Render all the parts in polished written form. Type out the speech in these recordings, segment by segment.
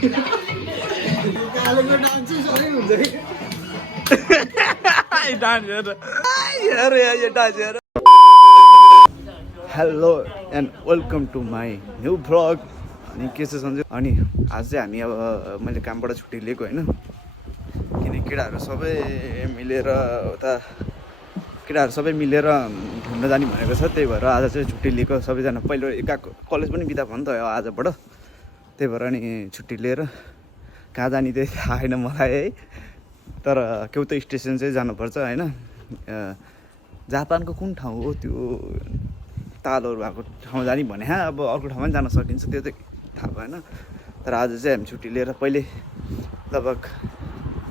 कालेको dance चाहिँ सबै हुन्छ कि डान्स हेर यो डान्स हेर hello and welcome to my new vlog अनि के छ सन्जु अनि आज चाहिँ हामी अब मैले कामबाट छुट्टी लिएको होइन किनकि केटाहरू सबै मिलेर घुम्न जाने भनेको छ त्यही भएर आज चाहिँ छुट्टी लिएको सबैजना पहिलो एकाको कलेज पनि बिदा भयो नि त आजबाट त्यही भएर अनि छुट्टी लिएर कहाँ जाने त्यही थाहा छैन मलाई है तर केउतो स्टेसन चाहिँ जानुपर्छ होइन जापानको कुन ठाउँ हो त्यो तालहरू भएको ठाउँ जाने भने अब अर्को ठाउँमा पनि जान सकिन्छ त्यो चाहिँ थाहा भएन तर आज चाहिँ हामी छुट्टी लिएर पहिले लगभग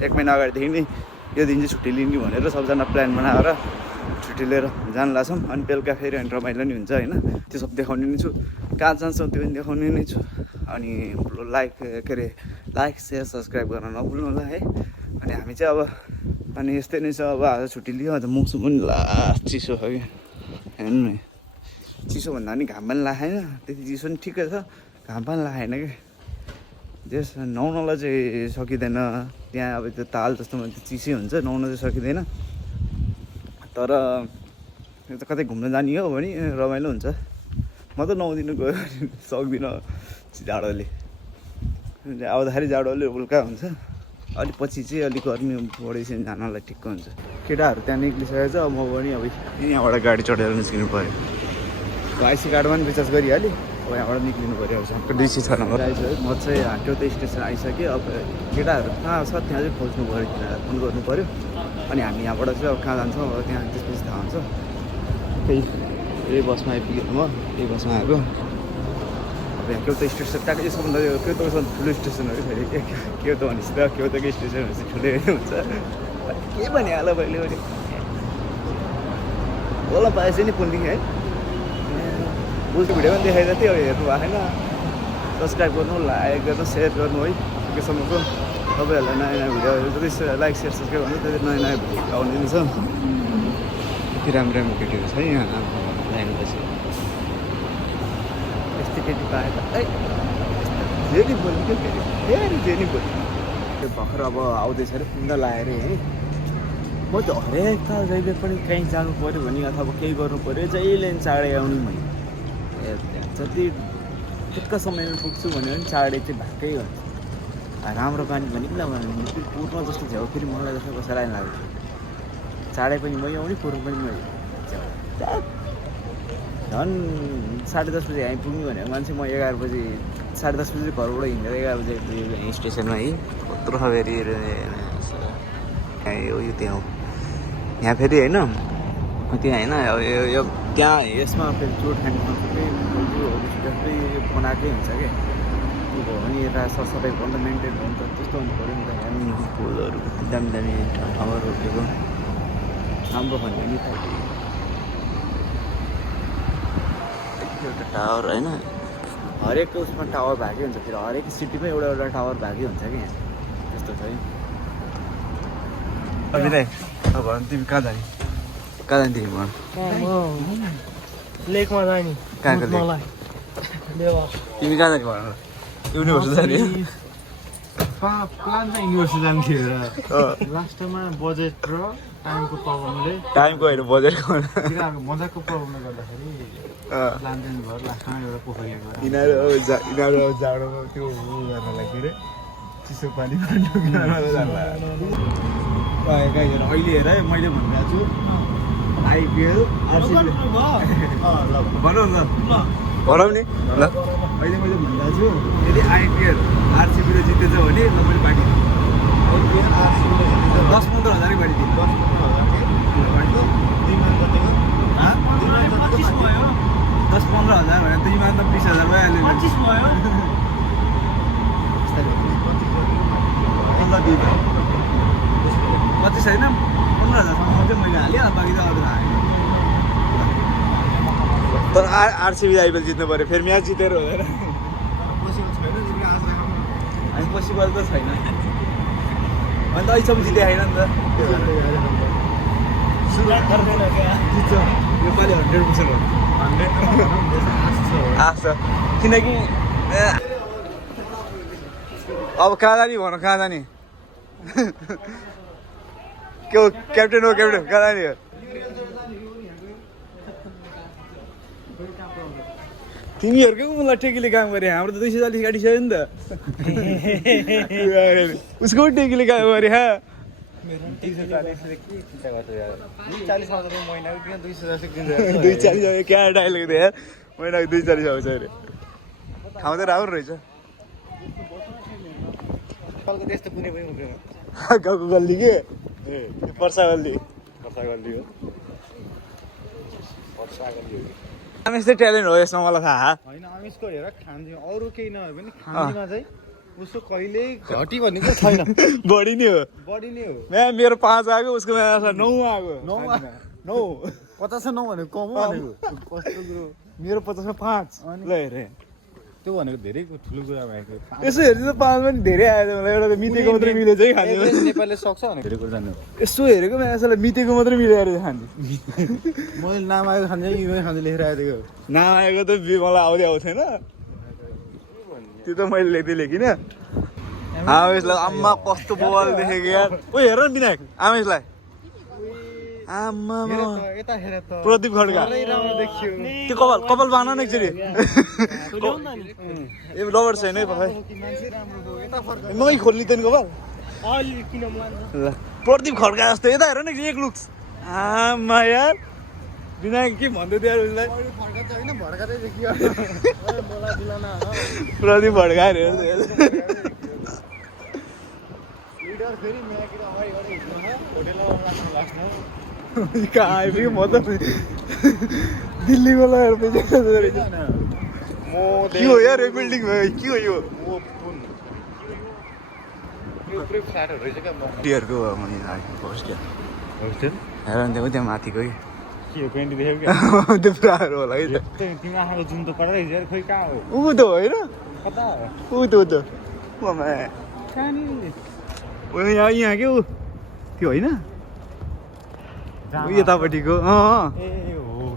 1 महिना अगाडिदेखि नै यो दिन चाहिँ छुट्टी लिने भनेर सबजना प्लान बनाएर छुट्टी लिएर जान लाग्छौँ अनि बेलुका फेरि अनि रमाइलो नि हुन्छ होइन त्यो सब देखाउने नै छु कहाँ जान्छौँ त्यो पनि देखाउने नै छु अनि लाइक सेयर सब्सक्राइब गर्न नभुल्नु होला है अनि हामी चाहिँ अब अनि यस्तै नै छ अब आज छुट्टी लियो आज मौसम पनि चिसो छ कि हेर्नु नि चिसो भन्दा पनि घाम पनि लागेन त्यति चिसो पनि ठिकै छ घाम पनि लागेन कि त्यस नुहाउनलाई चाहिँ सकिँदैन त्यहाँ अब त्यो ताल जस्तोमा त्यो चिसै हुन्छ नुहाउन चाहिँ सकिँदैन तर कतै घुम्न जाने हो भने रमाइलो हुन्छ म त नुहाउँदिनँ गयो सक्दिनँ जाडोले आउँदाखेरि जाडो अलिक उल्का हुन्छ अलिक पछि चाहिँ अलिक गर्मी बढेपछि जानलाई ठिक्क हुन्छ केटाहरू त्यहाँ निक्लिसकेको छ म पनि अब यहाँबाट गाडी चढेर निस्किनु पऱ्यो आइसी कार्डमा पनि रिचार्ज गरिहालेँ अब यहाँबाट निक्लिनु पऱ्यो अब सबको डिसी छ नम्बर आइसक्यो म चाहिँ त्यो स्टेसन आइसकेँ अब केटाहरू कहाँ छ त्यहाँ चाहिँ खोज्नु पऱ्यो फोन गर्नु पऱ्यो अनि हामी यहाँबाट चाहिँ अब कहाँ जान्छौँ अब त्यहाँ त्यसपछि थाहा हुन्छ यही बसमा आइपुगेँ म यही बसमा आएको अब यहाँ केउतो स्टेसन ट्याक्कै सबभन्दा यो केउतो ठुलो स्टेसनहरू फेरि केउतो भनेपछि त केउतोकै स्टेसनहरू चाहिँ ठुलै हुन्छ के भनिहाल्यो पहिले पनि होला पाएछ नि फोनदेखि है बुझ्नु भिडियो पनि देखाइदिएको थियो हेर्नु भएको छैन सब्सक्राइब गर्नु लाइक गर्नु सेयर गर्नु है सकेसम्मको तपाईँहरूलाई नयाँ नयाँ भिडियोहरू जति लाइक सेयर सब्सक्राइब गर्नु त्यति नयाँ नयाँ भिडियो आउने छ यति राम्रो राम्रो केटीहरू छ यहाँ ल्याएपछि यस्तै केटी पाए त जे नि बोल्नु क्या फेरि जे नि बोल्नु त्यो भर्खर अब आउँदैछ अरे पिङ्ग लगाएर है म त हरेक ताल जहिले पनि कहीँ जानु पऱ्यो भने अथवा केही गर्नु पऱ्यो जहिले चाँडै आउने मैले जति ठिक्क समयमा पुग्छु भन्यो भने चाँडै चाहिँ भएकै हुन्छ राम्रो बानी भने किन भने पूर्ण जस्तो झ्याउ फेरि मलाई जस्तो कसैलाई लाग्छ चाँडै पनि मै आउने पूर्ण पनि मै झन् 10:30 बजी आइपुग्नु भनेको मान्छे म 11 बजी 10:30 बजी घरबाट हिँडेर 11 बजी आइपुगेँ स्टेसनमा है कत्रो फेरि यो त्यहाँ हो यहाँ फेरि होइन त्यहाँ होइन यो त्यहाँ यसमा फेरि चोट खाने सबै बनाएकै हुन्छ क्या त्यो भयो भने यता सरसफाइ गर्नु त मेन्टेन गर्नु त त्यस्तो हुनु पऱ्यो नि त हामी फुलहरू दामी दामी ठाउँहरू रोपेको राम्रो भन्यो नि त एउटा टावर होइन हरेक उसमा टावर भएकै हुन्छ फेरि हरेक सिटीमा एउटा एउटा टावर भएकै हुन्छ कि यहाँ त्यस्तो छ है अभिनय अब तिमी कहाँ जाने तिमी भन लेकमा जाने कहाँको तिमी कहाँ जाने भन युनिभर्सिटी जाने प्लान चाहिँ युनिभर्सिटी जाने थियो र लास्टमा बजेट र टाइमको प्रब्लमले टाइमको होइन बजेटको मजाको प्रब्लमले गर्दाखेरि प्लान चाहिँ भयो लास्टमा एउटा पोखरी यिनीहरू जाडोमा त्यो गर्नलाई के अरे चिसो पानी अहिले हेर मैले भनिरहेको छु आइपिएल भनौँ न भनौँ नि ल अहिले मैले भनिरहेको छु यदि आइपिएल आरसिबीले जितेछ भने तपाईँले पार्टी आइपिएल आरसिबीले 10-15 हजारै पार्टी दिनु 10-15 हजार भने दुईमा त 20,000 भइहाल्यो 25 भयो 25 होइन 15,000सम्म मात्रै मैले हालेँ बाँकी त अरू हालेँ तर आरसिबी आइपिएल जित्नु पऱ्यो फेरि म्याच जितेर हुँदैन पोसिबल छैन अनि पोसिबल त छैन अनि त अहिलेसम्म जिते छैन नि त जित्छ योपालि 100% हो 100 आशा किनकि अब कहाँ जाने भन कहाँ जाने के हो क्याप्टेन हो क्याप्टेन कहाँ जाने हो तिमीहरूकै मलाई टेकीले काम गरे हाम्रो त 240 गाडी छ नि त उसको टेकीले काम गरे हा 240 क्या डायलग दिए यार महिनाको 240 आउँछ अरे ठाउँ त राम्रो रहेछ त्यस्तो कुनै पनि हुँदैन गाउँको गल्ली के पर्सा गल्ली हो आमेश चाहिँ ट्यालेन्ट हो यसमा मलाई थाहा होइन आमिसको हेर खान्छ अरू केही नभए पनि खानेमा चाहिँ उसको कहिल्यै घटी भनेको छैन बढी नै हो बढी नै हो म्याम मेरो 5 आएको उसको 9 आएको 9 50 9 भनेको कम हो भनेको कस्तो कुरो मेरो 50 मा 5 ल हेरे त्यो भनेको धेरै ठुलो कुरा भएको यसो हेर्नु त 5 पनि धेरै आएछ मलाई एउटा त मितेको मात्रै मिलेछ है खानु नेपालले सक्छ भने धेरै कुरा जान्नु यसो हेरेको म्याम यसलाई मितेको मात्रै मिलेर खान्छ मैले नाम आएको खान्छ युमै खान्छ लेखेर आएको नआएको त मलाई आउँदै आउँथेन त्यो त मैले लेख्दै लेखिनँ आमेशलाई आम्मा कस्तो बल देखेको यार ओ हेर न विनायक आमेशलाई आम्मा यता हेर त प्रदीप खड्का राम्रो देखियो त्यो कपाल बाँध न एकचोटि ए रबर छैन है भाइ मान्छे राम्रो हो यता फर्क मै खोल्ने त नि कपाल अलि किन मान्छ प्रदीप खड्का जस्तो यता हेर न एक लुक्स आम्मा यार विनायक के भन्दै थियो यार उसलाई फर्का छैन भड्कादै देखियो मलाई दिलान प्रदीप खड्का हेर लिडर फेरि म्याकेर अगाडि अगाडि हिँड्नु होटेलमा लाग्नु लाग्नु कहाँ आइपुग्यो म त दिल्लीमा लगेर पैसा के हो यार यो बिल्डिङ के हो यो टियरको होस्टेल हेर न त्यहाँ माथिको कि के हो पेन्टी देखेको क्या त्यो पुराहरू होला है तिमी आँखाको जुन त पढ्दै यार खोइ कहाँ हो ऊ त होइन कता ऊ त कहाँनिर यहाँ के ऊ त्यो होइन यतापट्टिको ए हो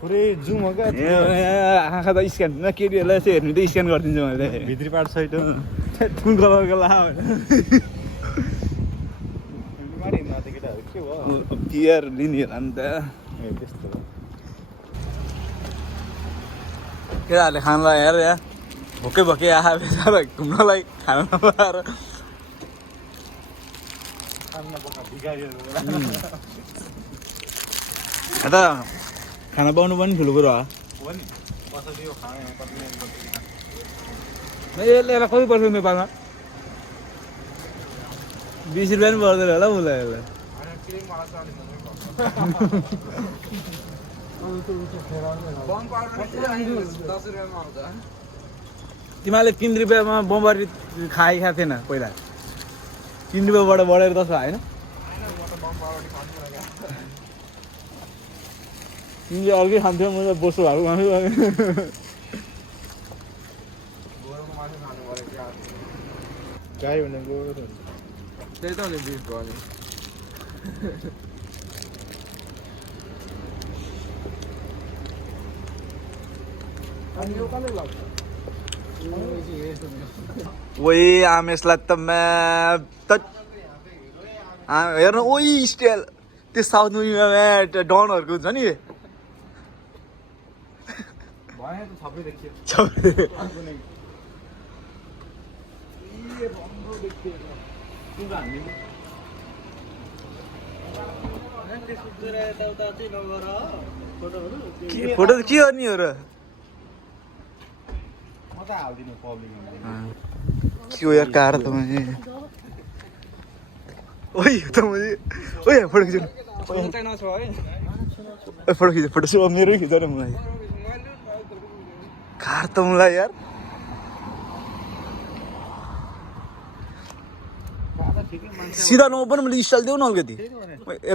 पुरै जुम हो क्या आँखा त स्क्यान केटीहरूलाई चाहिँ हेर्नु त स्क्यान गरिदिन्छु मैले भित्री पार्ट छैट कुन कलरको ला केटाहरू के हो बियर लिने होला नि त ए त्यस्तो केटाहरूले खानलाई हेर या भोकै भोकै आए बेचारा घुम्नलाई खाना नपाएर त खाना पाउनु पनि ठुलो कुरो हो यसले कति पर्छ नेपालमा 20 रुपियाँ पनि पर्दैन होला उसलाई तिमीहरूले 3 रुपियाँमा बमबारी खाएको थिएन पहिला 3 रुपियाँबाट बढेर 10 होइन तिमीले अर्कै खान्थ्यौ म त बोसो भएको गाई भनेको त्यही त अनि बिफ भयो ओइ आमेशलाई त हेर्नु ओइ स्टाइल त्यो साउथ मुभीमा डनहरूको हुन्छ नि फोटो के गर्ने हो र के हो यार कार त मैले ओइ त मैले ओइ फोटो खिच्नु फोटो खिच फोटो मेरो खिच न मलाई कार त मलाई यार सिधा नओपन मैले स्टाइल देऊ न अलिकति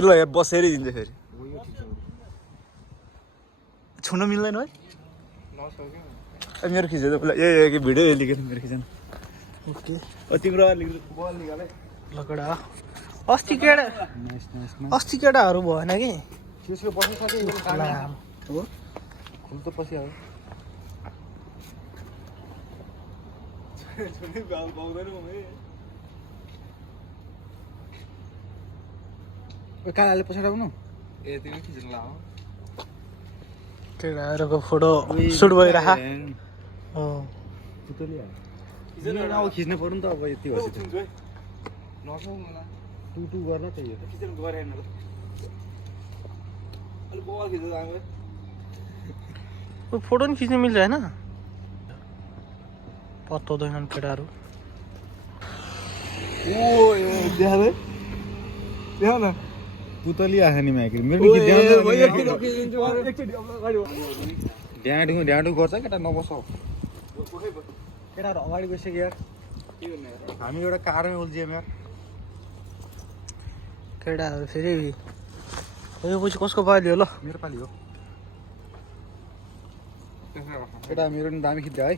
ल यहाँ बसेरै दिन्छ फेरि छुन मिल्दैन है मेरो खिचेर ए भिडियो लिएको मेरो खिचेन ओके तिम्रो बल निकाले लकडा अस्ति केटाहरू भएन कि त्यसको बस्नु सक्यो खुल त पछि आयो कालाले पछाडि आउनु केटाहरूको फोटो सुट भइरह अब खिच्नु पर्यो नि त अब यति भएपछि टु गर्ला त्यही हो फोटो नि खिच्न मिल्छ होइन पत्ताउँदैनन् केटाहरू पुतली आयो नि म्याग्री मेरो ढ्याँडु गर्छ केटा नबस केटाहरू अगाडि गइसक्यो यार हामी एउटा कारमा उल्झियौँ यार केटाहरू फेरि यो पछि कसको पाली हो ल मेरो पालि हो केटा मेरो नि दामी खिच्छ है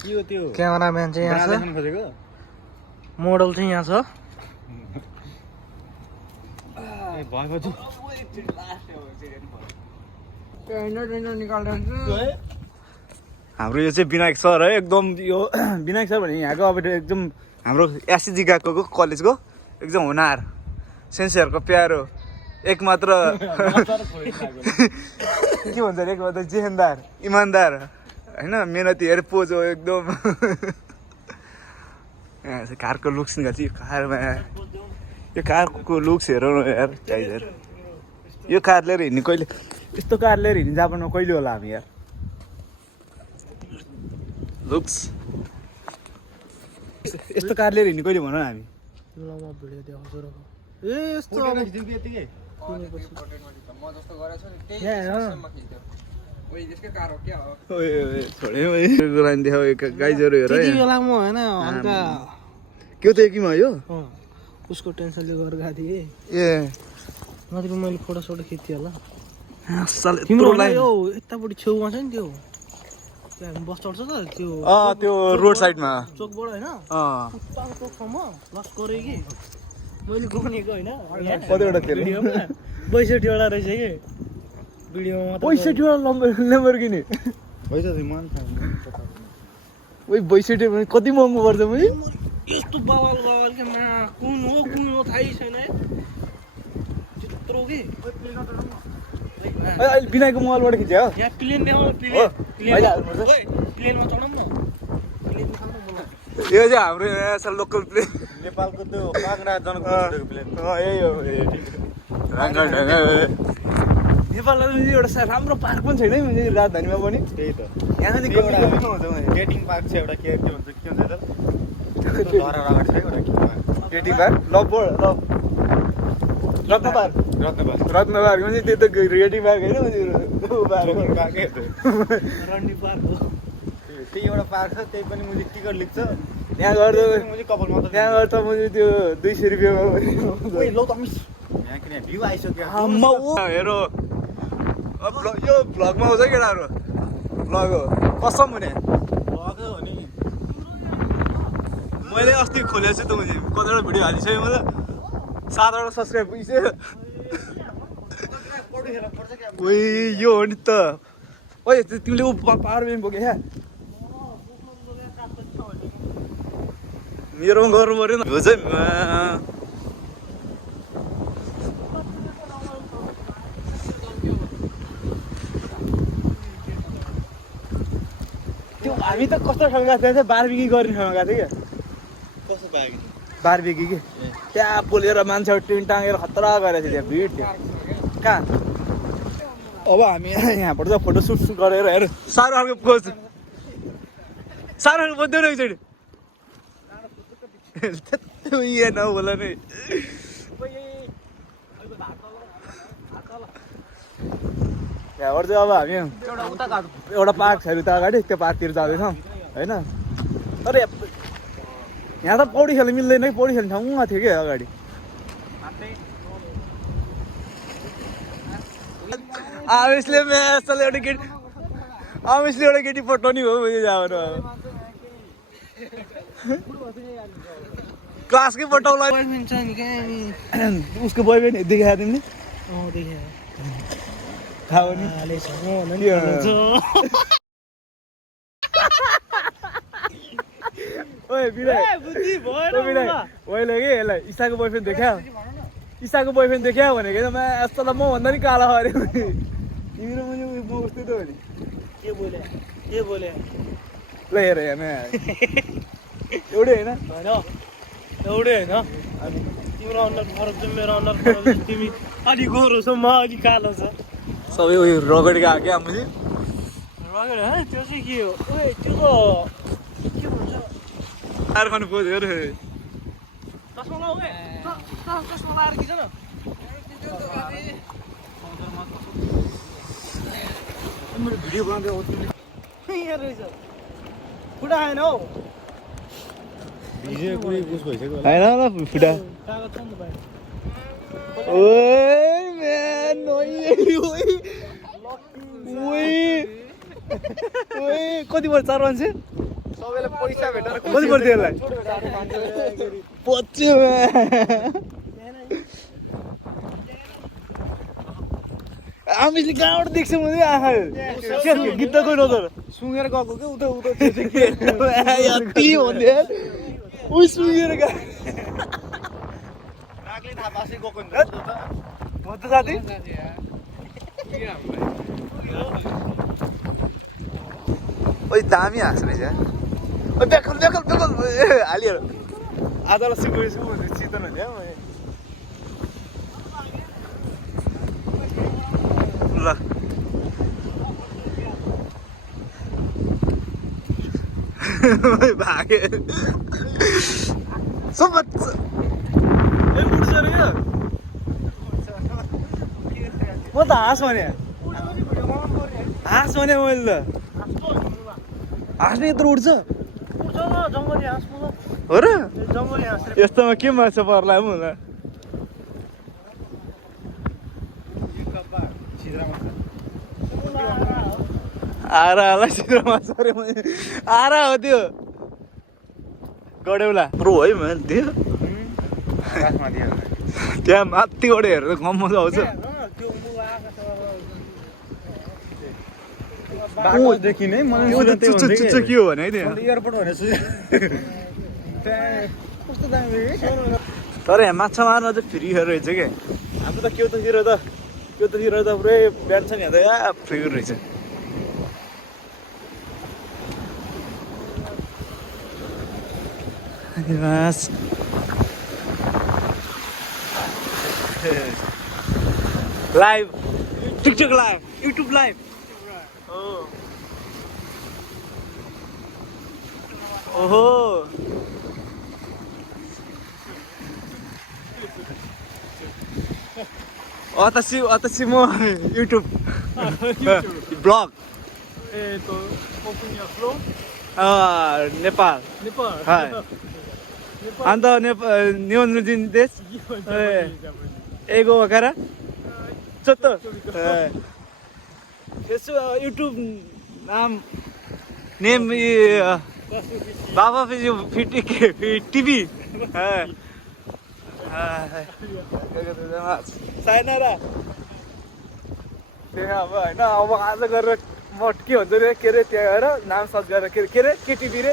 के हो त्यो क्यामेराम्यान चाहिँ यहाँ छ देखाउन खोजेको मोडल चाहिँ यहाँ छ हाम्रो यो चाहिँ विनायक सर है एकदम यो विनायक सर भने यहाँको अब एकदम हाम्रो एससी गएको कलेजको एकदम हुनार सेन्सेहरूको प्यारो एकमात्र के भन्छ अरे एकमात्र जेहेन्दार इमान्दार होइन मेहनती हेर पोज हो एकदम कारको लुक्स निकाल्छ यो कारमा यो कारको लुक्स हेर न यार टाइजर यो कार लिएर हिँड्ने कहिले यस्तो कार लिएर हिँड्ने जापानमा कहिले होला हामी यार लुक्स यस्तो कार लिएर हिँड्ने कहिले भन न हामी ए यस्तो गाइजहरू हेर त्यति बेला म होइन हल्का के हो त एकीमा यो उसको टेन्सनले गरेर गएको थिएँ ए नत्र मैले फोटो सोटो खिच्थेँ होला तिम्रो तिम्रो यो यतापट्टि छेउमा छ नि त्यो त्यहाँ हामी बस चढ्छ त त्यो त्यो रोड साइडमा चोकबाट होइन चोकसम्म लस गरेँ कि मैले गनेको होइन कतिवटा थियो 62वटा रहेछ कि भिडियोमा 62वटा नम्बर किने होइन त मन ओइ 62 भने कति महँगो पर्छ मैले यस्तो बवाल गवाल कि मा कुन हो थाहै छैन है त्यत्रो कि अहिले विनायकको मोबाइलबाट खिच्यो यहाँ प्लेन देखाउनु प्लेनमा चढाउँ न यो चाहिँ हाम्रो यहाँ लोकल प्लेन नेपालको त्यो बाङ्रा जनकपुरको प्लेन यही हो नेपालमा एउटा राम्रो पार्क पनि छैन है राजधानीमा पनि त्यही त यहाँ डेटिङ पार्क छ एउटा के भन्छ धरा अगाडि छ एउटा डेटिङ पार्क रत्न पार्क रत्न पार्क भने त्यो त डेटिङ पार्क होइन रन्डी पार्क हो त्यही एउटा पार्क छ त्यही पनि मुझे टिकट लिन्छ त्यहाँ गर्दा मुझे कपाल मात्र त्यहाँ गर्दा मैले त्यो 200 रुपियाँमा लौ त मिस यहाँ किन भ्यू आइसक्यो हेरो यो भ्लगमा आउँछ केटाहरू भ्लग हो कसम हुने मैले अस्ति खोलेको छु त मैले कतिवटा भिडियो हालिसकेँ मलाई 7वटा सब्सक्राइब पुगिसक्यो ओइ यो हो नि त ओइ तिमीले ऊ पावर ब्याङ्क बोक्यो क्या मेरोमा गर्नु पऱ्यो नि हो चाहिँ त्यो हामी त कस्तो ठाउँ गएको थियो बारबिकी गर्ने ठाउँमा गएको थियो क्या बारबिकी कि त्यहाँ पोलेर मान्छेहरू टेन्ट टाँगेर खतरा गरेको थियो त्यहाँ भिड थियो कहाँ अब हामी यहाँबाट चाहिँ फोटो सुट गरेर हेर साह्रो खालको पोज साह्रो खालको बोल्दै रहेछ यहाँ नबोला नै त्यहाँबाट चाहिँ अब हामी एउटा पार्क छ उता अगाडि त्यो पार्कतिर जाँदैछौँ होइन तर यहाँ त पौडी खेल्नु मिल्दैन कि पौडी खेल्ने ठाउँमा थियो क्या अगाडि आवेशले मेसले एउटा केटी आवेशले एउटा केटी पठाउने हो मैले जानु क्लासकै पठाउला छ नि क्या उसको बोयफ्रेन्ड देखाएको तिमीले थाहा हो नि ओए विनय बुद्धि भएन विनय मैले कि यसलाई इसाको बोयफ्रेन्ड देख्या इसाको बोयफ्रेन्ड देख्या भनेको म यस्तो त म भन्दा नि काला अरे तिम्रो मुनि म उस्तै त हो नि के बोले ल हेर हेर्न एउटै होइन एउटै होइन तिम्रो अनुहार फरक छ मेरो अनुहार फरक छ तिमी अलि गोरो छ म अलि कालो छ सबै उयो रगड गएको क्या मैले रगड त्यो चाहिँ के हो ओए त्यो त के भन्छ आएर खानु खोज्यो अरे चस्मा लाऊ ए चस्मा लाएर खिच न मेरो भिडियो बनाउँदै हो तिमीले यहाँ रहेछ फुटा आएन हौ भिडियो पुरै उस भइसक्यो होइन ल फुटा कागज छ नि त भाइ ओए म्यान ओए कति पर्छ 4 मान्छे सबैलाई पैसा भेटेर कति पर्छ यसलाई पच्यो आमिले कहाँबाट देख्छ मैले आँखा गीत त कोही नजर सुँगेर गएको के उता उता यति भन्दै उही सुँगेर गएको नागले थाहा पासै गएको नि भन्छ साथी ओइ दामी हाँस रहेछ ओ बेकल हालिएर आधालाई सिक्नु चितन हुन्थ्यो ल भागे सब ए उठ्छ रे क्या म त हाँस भने मैले त हाँस नि यत्रो उठ्छ जङ्गली हाँस हो र जङ्गली हाँस यस्तोमा के माछा पर्ला होला आरालाई चित्र माछा अरे मैले आरा हो त्यो गडेउला प्रो है मैले त्यो त्यहाँ माथिबाट हेरेर गम्मत आउँछ बाटोदेखि नै मलाई चुच्च के हो भने है त्यहाँ एयरपोर्ट भनेर कस्तो दामी तर यहाँ माछा मार्न चाहिँ फ्री रहेछ क्या हाम्रो त क्योतिर त पुरै बिहान छ नि यहाँ त या फ्री रहेछ live TikTok live YouTube live ओहो私も YouTube blog नेपालはいअन्त नियोजन देश एगो वगैरहちょっとयसो YouTube नाम नेम बाबा टिभी साइनारा त्यहाँ अब होइन अब आज गरेर म के भन्छ अरे के अरे त्यहाँ गएर नाम सर्च गरेर के अरे के टिभी रे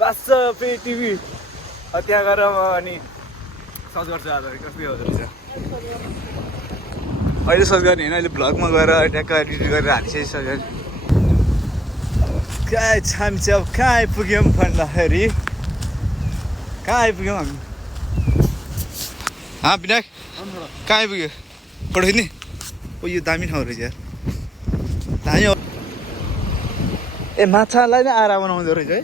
बास टिभी त्यहाँ गएर अनि सर्च गर्छु आज कस्तो हुँदो रहेछ अहिले सर्च गर्ने होइन अहिले भ्लगमा गएर ट्याक्क एडिट गरेर हालिसकेको छ कहाँ हामी चाहिँ अब कहाँ आइपुग्यौँ भन्दाखेरि कहाँ आइपुग्यौँ हामी विनायक कहाँ आइपुग्यो फोटो खिच्ने ओ यो दामी ठाउँ रहेछ यार दामी ए माछालाई नै आरा बनाउँदो रहेछ है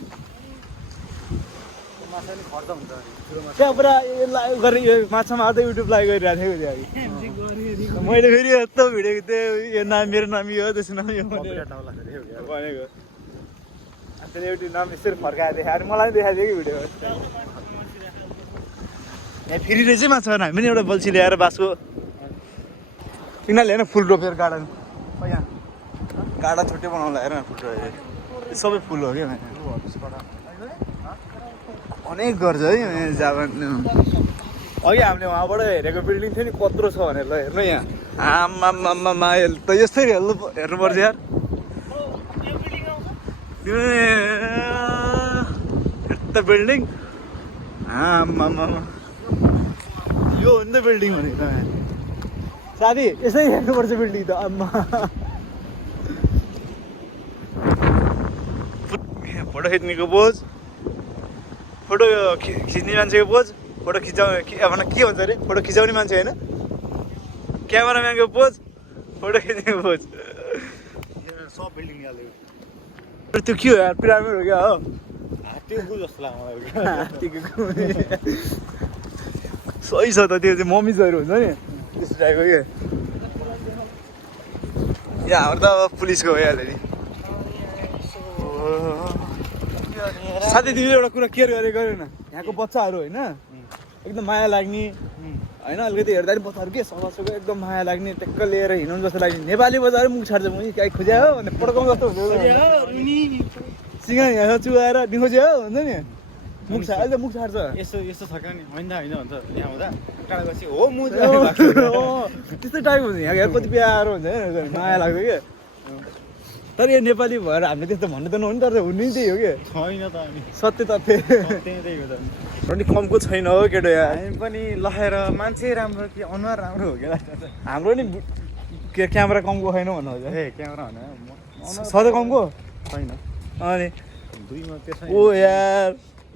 त्यहाँ पुरा गरेर यो माछा मार्दै युट्युब लाइभ गरिरहेको थियो त्यहाँ मैले फेरि यस्तो भिडियो थिएँ यो नाम मेरो नाम यो त्यसको नाम यो भनेको त्यसले एउटा नाम यसरी फर्काएर देखाएर मलाई देखाइदियो कि भिडियो यहाँ फेरि रहेछ माछा हामी पनि एउटा बल्छी ल्याएर बाँसको तिनीहरूले हेर्न फुल रोपेर गार्डन यहाँ गार्डन छुट्टै बनाउनु हेर फुल रोपेर सबै फुल हो क्या अनेक गर्छ है जापान अघि हामीले उहाँबाट हेरेको बिल्डिङ थियो नि कत्रो छ भनेर ल हेर्नु यहाँ आमामामा त यस्तै हेर्नुपर्छ यार यस्तो बिल्डिङ आमामामा यो हो नि त बिल्डिङ भनेको त साथी यसै हेर्नुपर्छ बिल्डिङ त आम्मा फोटो खिच्नेको पोज फोटो खिच्ने मान्छेको पोज फोटो खिचाउने के भन्छ अरे फोटो खिचाउने मान्छे होइन क्यामेराम्यानको पोज फोटो खिच्नेको पोज सब बिल्डिङ हाल्यो त्यो के हो यार पिरामिड हो क्या हो हात्तीको जस्तो लाग्छ मलाई हात्तीको सही छ त त्यो चाहिँ मम्मीजहरू हुन्छ नि त्यस्तो टाइपको के यहाँ हाम्रो त अब पुलिसको भइहाल्यो नि साथी तिमीले एउटा कुरा केयर गरेको न यहाँको बच्चाहरू होइन एकदम माया लाग्ने होइन अलिकति हेर्दा पनि बच्चाहरू के सफासफा एकदम माया लाग्ने टेक्क लिएर हिँड्नु जस्तो लाग्ने नेपाली बच्चाहरू मुख छाड्छ म गाई खोज्या हो भने पड्काउँ जस्तो हुन्छ सिँगा यहाँ चुहाएर निखोज्या हो हुन्छ नि मुख अहिले त मुख छाड्छ यस्तो यस्तो छ क्या नि होइन भन्छ यहाँ हुँदा टाढा गएपछि हो म त्यस्तै टाइपको हुन्छ यहाँ कति प्यारो हुन्छ होइन माया लाग्छ क्या तर यो नेपाली भएर हामीले त्यस्तो भन्नु त नहुने तर हुने त्यही हो क्या छैन त हामी सत्य तथ्य त्यही हो त पनि कमको छैन हो केटो यहाँ हामी पनि लखेर मान्छे राम्रो कि अनुहार राम्रो हो क्या हाम्रो नि के क्यामेरा कमको छैन भन्नु हुन्छ ए क्यामेरा होइन सधैँ कमको छैन अनि दुईमा त्यसै ओ यार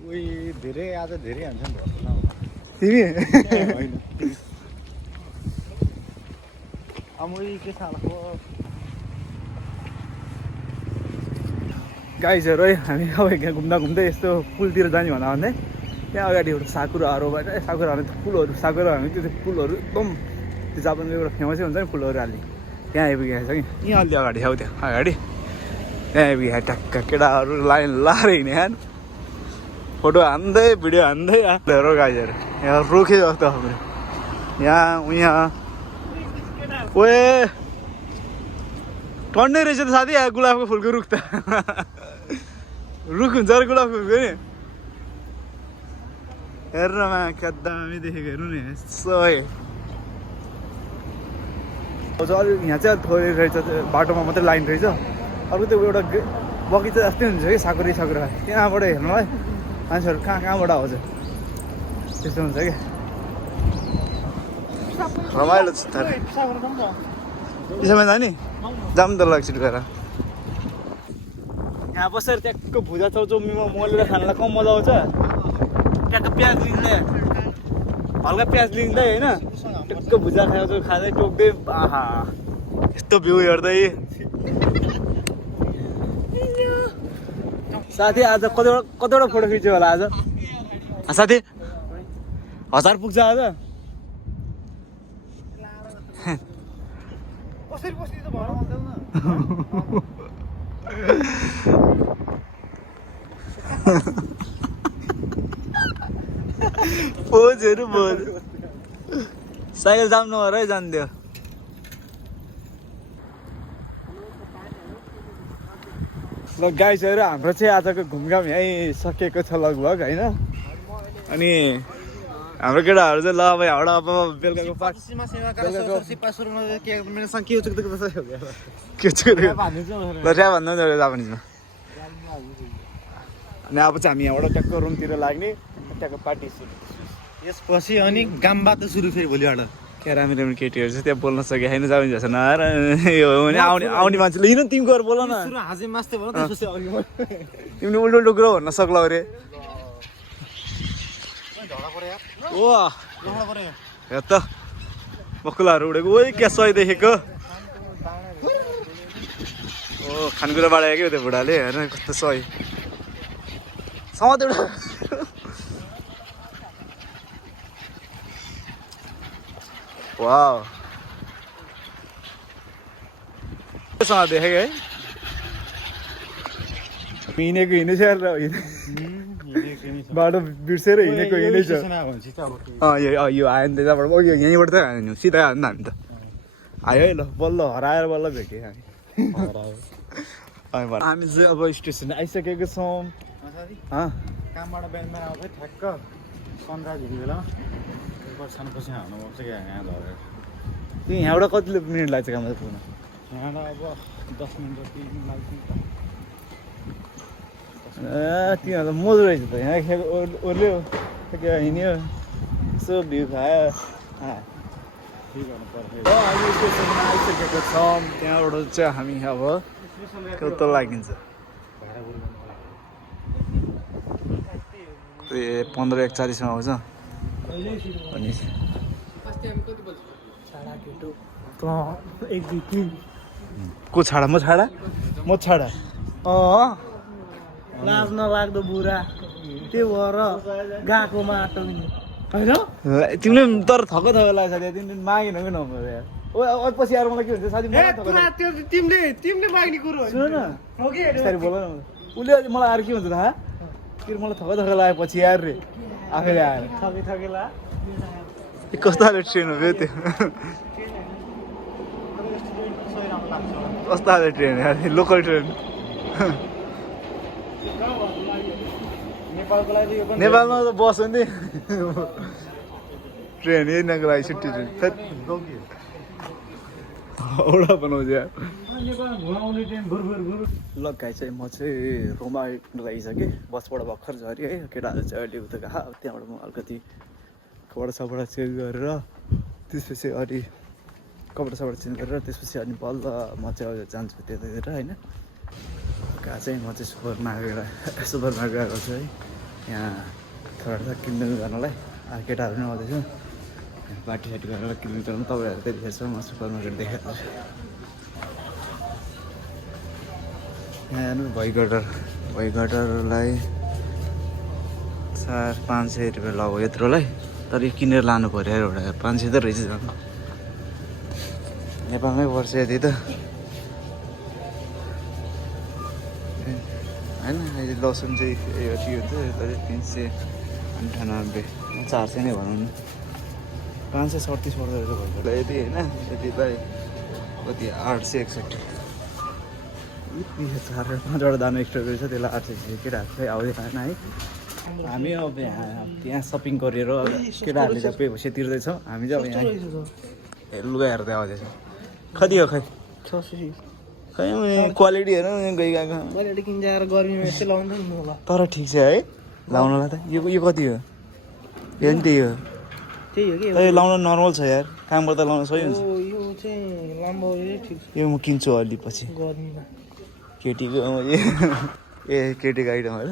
उही धेरै आज धेरै हान्छ नि त तिमी होइन अब के सालको गाइजहरू है हामी अब यहाँ घुम्दा घुम्दै यस्तो पुलतिर जाने भन्दा त्यहाँ अगाडि एउटा साकुराहरू भएर साकुराहरू फुलहरू साकुरा हामी त्यो फुलहरू एकदम त्यो जापानको एउटा फेमसै हुन्छ नि फुलहरू हाल्ने त्यहाँ आइपुगेको छ कि यहाँ अलि अगाडि छेउ त्यहाँ अगाडि त्यहाँ आइपुगेको ट्याक्क केटाहरू लाइन लाएर हिँड्ने खान फोटो हान्दै भिडियो हान्दै हेरो गाइजहरू यहाँ रोके जस्तो हाम्रो यहाँ उहाँ ओए टन्नै रहेछ त साथी यहाँ गुलाबको फुलको रुख त रुख हुन्छ र गुलाबको फुलको नि हेर्नमा क्या दामी देखेको हेर्नु नि सय यहाँ चाहिँ थोरै रहेछ बाटोमा मात्रै लाइन रहेछ अर्को त्यो एउटा बगैँचा जस्तै हुन्छ कि साकुरै साकुरा त्यहाँबाट हेर्नुलाई मान्छेहरू कहाँबाट आउँछ त्यस्तो हुन्छ क्या रमाइलो छ तर त्यसमा जाने जाऊँ त ल एकछिन गएर यहाँ बसेर ट्याक्क भुजा चौचौमीमा मोलेर खानलाई कम मजा आउँछ ट्याक्क प्याज लिँदै हल्का प्याज लिँदै होइन ट्याक्क भुजा खायो खाँदै टोक्दै आहा यस्तो भ्यू हेर्दै साथी आज कतिवटा फोटो खिच्यो होला आज साथी 1000 पुग्छ आज कसरी बस्ने त भएर आउँदैन पोजहरू पोज साइकल जाम नभएर जान्थ्यो ल गाइजहरू हाम्रो चाहिँ आजको घुमघाम यहीँ सकिएको छ लगभग होइन अनि हाम्रो केटाहरू चाहिँ ल अब यहाँबाट अब बेलुकाको पाक के छ ल त्यहाँ भन्दा पनि जापानिजमा अनि अब चाहिँ हामी यहाँबाट ट्याक्क रुमतिर लाग्ने ट्याक्क पार्टी सुरु यसपछि अनि गाम्बा त सुरु फेरि भोलिबाट क्या राम्रो राम्रो केटीहरू चाहिँ त्यहाँ बोल्न सके होइन जापानिज भाषा नआएर यो भने आउने मान्छेले हिँड तिमी गएर बोल न हाजे मास्ते भन त्यसपछि अघि तिमीले उल्टो उल्टो कुरो भन्न सक्ला अरे ओ हेर त बकुलाहरू उडेको ओइ क्या सही देखेको ओ खानेकुरा बाँडेको क्या त्यो बुढाले हेर्न कस्तो सही समात एउटा वाउ सँग देखेको है हिँडेको हिँडेछ बाटो बिर्सेर हिँडेको हिँडेछ यो आयो नि त्यताबाट यहीँबाट त हाल्नु सिधा हाल्नु हामी त आयो है ल बल्ल हराएर बल्ल भेटेँ हामी चाहिँ अब स्टेसन आइसकेको छौँ कामबाट बिहान आउँछ ठ्याक्क सनराइज हुने बेला पर्छपछि हाल्नुपर्छ क्या यहाँ झरेर तिमी यहाँबाट कति मिनट लाग्छ काम पुग्न यहाँबाट अब 10 मिनट जति लाग्छ नि तिमीहरू त मजो रहेछ त यहाँ खेल ओर्ल्यो के हिँड्यो यसो भ्यू खायो के गर्नु पर्छ हामी स्टेसनमा आइसकेको छौँ त्यहाँबाट चाहिँ हामी अब कता लागिन्छ ए 15:41 मा आउँछ अनि को छाडा म छाडा लाज नलाग्दो बुढा त्यो भएर गएको माटो होइन तिमीले तर थको लाग्छ तिमीले मागेन कि नम्बर यार ओ पछि आएर मलाई के हुन्छ साथी तिमीले माग्ने कुरो सुन न बिस्तारै बोल न उसले अझै मलाई आएर के हुन्छ थाहा कि मलाई थको लागेपछि यार रे आफैले आएर थकेला कस्तो खाले ट्रेन हो त्यो कस्तो खाले ट्रेन यार लोकल ट्रेन नेपालको लागि यो पनि नेपालमा त बस हो नि ट्रेन यहीँको लागि छुट्टी ट्रेन औडा बनाउँछ यार नेपालमा घुमाउने ट्रेन घुर लगाइ चाहिँ म चाहिँ रोमा लगाइसकेँ बसबाट भर्खर झरेँ है केटाहरू चाहिँ अहिले उता गएको त्यहाँबाट म अलिकति कपडा सपडा चेन्ज गरेर त्यसपछि अनि कपडा सपडा चेन्ज गरेर त्यसपछि अनि बल्ल म चाहिँ अब जान्छु त्यतातिर होइन कहाँ चाहिँ म चाहिँ सुपर मार्केट गएको छु है यहाँ थोडा किन्नु गर्नलाई केटाहरू पनि आउँदैछ पार्टी सार्टी गरेर किन्नु गर्नु तपाईँहरू त्यही देखेको छ म सुपर मार्केट देखाएको छु यहाँ हेर्नु भइगटरलाई 400-500 रुपियाँ लगायो यत्रोलाई तर यो किनेर लानु पऱ्यो एउटा 500 त रहेछ झन् नेपालमै पर्छ यति त होइन अहिले लसुन चाहिँ यति हुन्छ तर 398 400 नै भनौँ न 537 पर्दो रहेछ भइगट यति होइन यतिलाई कति 861 5वटा दाना एक्स्ट्रा रहेछ त्यसलाई 860 केटाहरू चाहिँ आउँदै आएन है हामी अब त्यहाँ सपिङ गरेर केटाहरूले चाहिँ पैसा तिर्दैछौँ हामी चाहिँ अब यहाँ लुगा हेर्दै आउँदैछौँ कति हो खै खै क्वालिटी हेर गइगएको क्वालिटी किन्छ गर्मीमा यस्तै लाउँदा नि होला तर ठिक छ है लाउनलाई त यो कति हो यो नि त्यही हो त्यही हो कि यो लाउन नर्मल छ यार काम गर्दा लाउन सही हुन्छ यो चाहिँ लामो ठिक यो म किन्छु अलि पछि गर्मीमा केटीको ए केटीको आइटम होइन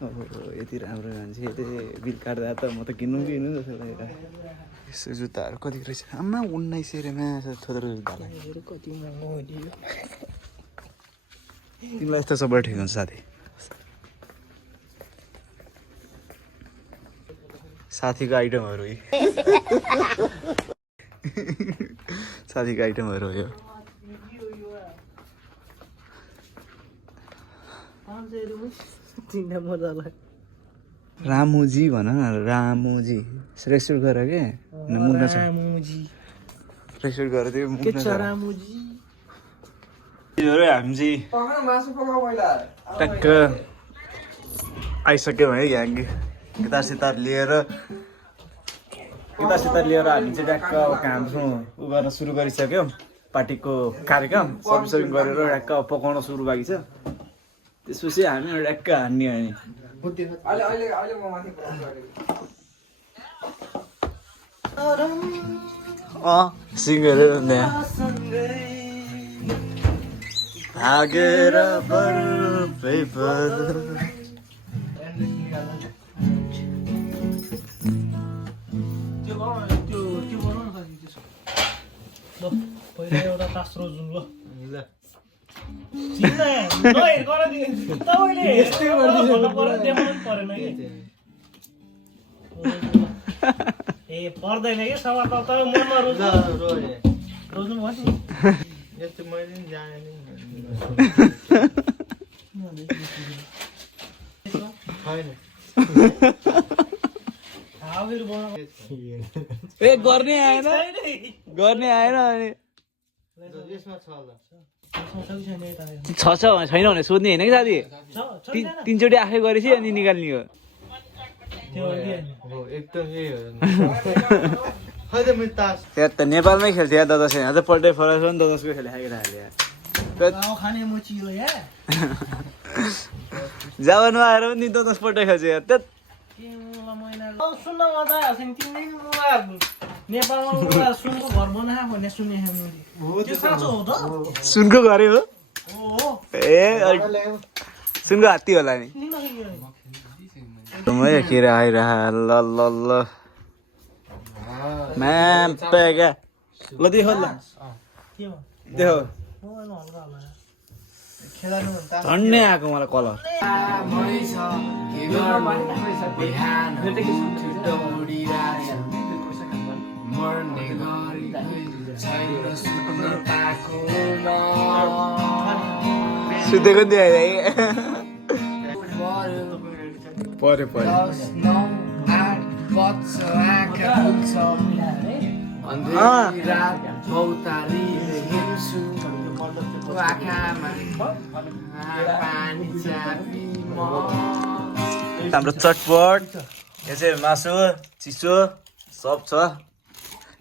अब यति राम्रो मान्छे यति बिल काट्दा त म त किन्नु जस्तो लागेर यसो जुत्ताहरू कति रहेछ आम्मा 1900 रुपियाँमा छोडेर जुत्तालाई कति महँगो हो नि तिमीलाई यस्तो सबै ठिक हुन्छ साथी साथीको आइटमहरू साथीको आइटमहरू हो यो रामुजी भन न रामुजी रेस्टुरेन्ट गएर के मुख्न छ रेस्टुरेन्ट गएर त्यो मुख्न छ रामुजी हामी चाहिँ टक्क आइसक्यौँ है यहाँ गिटार सितार लिएर हामी चाहिँ ट्याक्क हाम्रो उ गर्न सुरु गरिसक्यौँ पार्टीको कार्यक्रम सपिङ गरेर ट्याक्क पकाउन सुरु भएको छ त्यसपछि हामी ट्याक्क हान्ने अनि सिङ्गर भागेर पहिला एउटा तास्रो जुन ल ए पर्दैन कि सभा तपाईँ मनमा रोज्नु भयो यस्तो मैले नि जाने ए गर्ने आएन अनि छ छैन भने सोध्ने होइन कि साथी 3 चोटि आफै गरेपछि अनि निकाल्ने हो त्यो हो कि खै त मैले तास यार त नेपालमै खेल्थ्यो यार ददस यहाँ चाहिँ पल्टै फरक नि ददसको खेले खाइरहेको यार खाने मोची हो या जापानमा आएर पनि ददस पल्टै खेल्छ यार त्यत सुन्न मजा आएको छ नि तिमीले नेपालमा सुनको घर बनाएको भन्ने सुनेको मैले त्यो साँचो हो त सुनको घरै हो हो ए सुनको हात्ती होला नि किरा आइरह ल ल ल म्याम पेगा ल देखो ल के हो देखो मोबाइलमा हल्का होला खेलाउनु भने तास झन्डै आएको मलाई कलर सुतेको नि पऱ्यो पऱ्यो हाम्रो चटपट यो चाहिँ मासु चिसो सब छ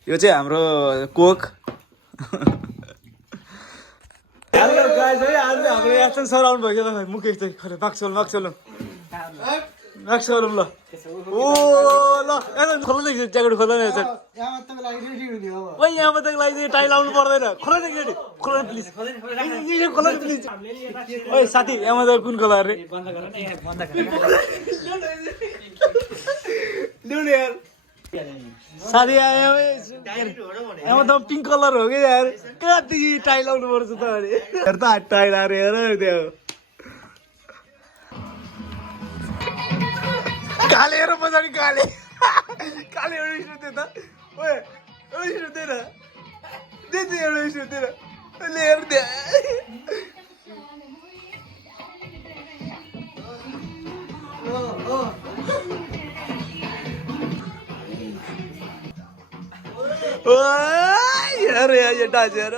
यो चाहिँ हाम्रो कोक हेलो गाइस है आज हाम्रो एक्सन सर आउनु भएको छ मुकेश चाहिँ खरे माक्सोल ल ओ ल खोल्न देख्छ ज्याकेट खोल्न नि यहाँ मात्रको लागि रेडी हुने हो ओइ यहाँ मात्रको लागि टाइ लाउनु पर्दैन खोल्न देख्छ नि खोल्न प्लिज खोल्न प्लिज ओइ साथी यहाँ मात्र कुन कलर रे ल्याउनु यार साथी आयो यहाँ त पिङ्क कलर हो कि यार कति टाइ लाउनु पर्छ त अरे हेर त टाइ लाएर हेर त्यो काले हेर पछाडि काले काले एउटा सुत्यो त ओए एउटा सुत्दैन दे एउटा सुत्दैन ले हेर दे यार ये डांस यार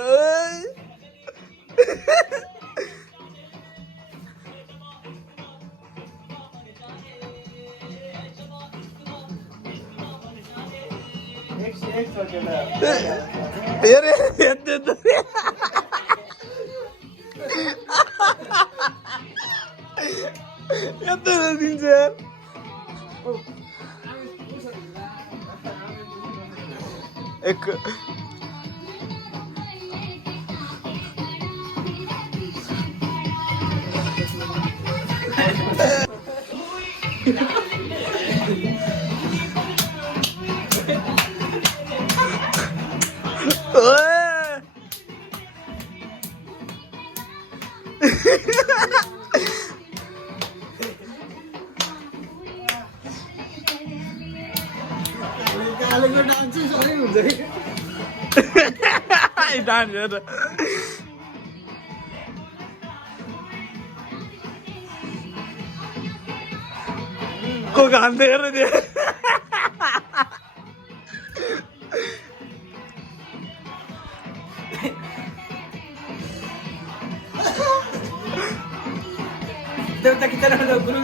यार एक डांस यार को गान दे रहे थे देवता की तरह गुरु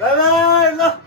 बाय बाय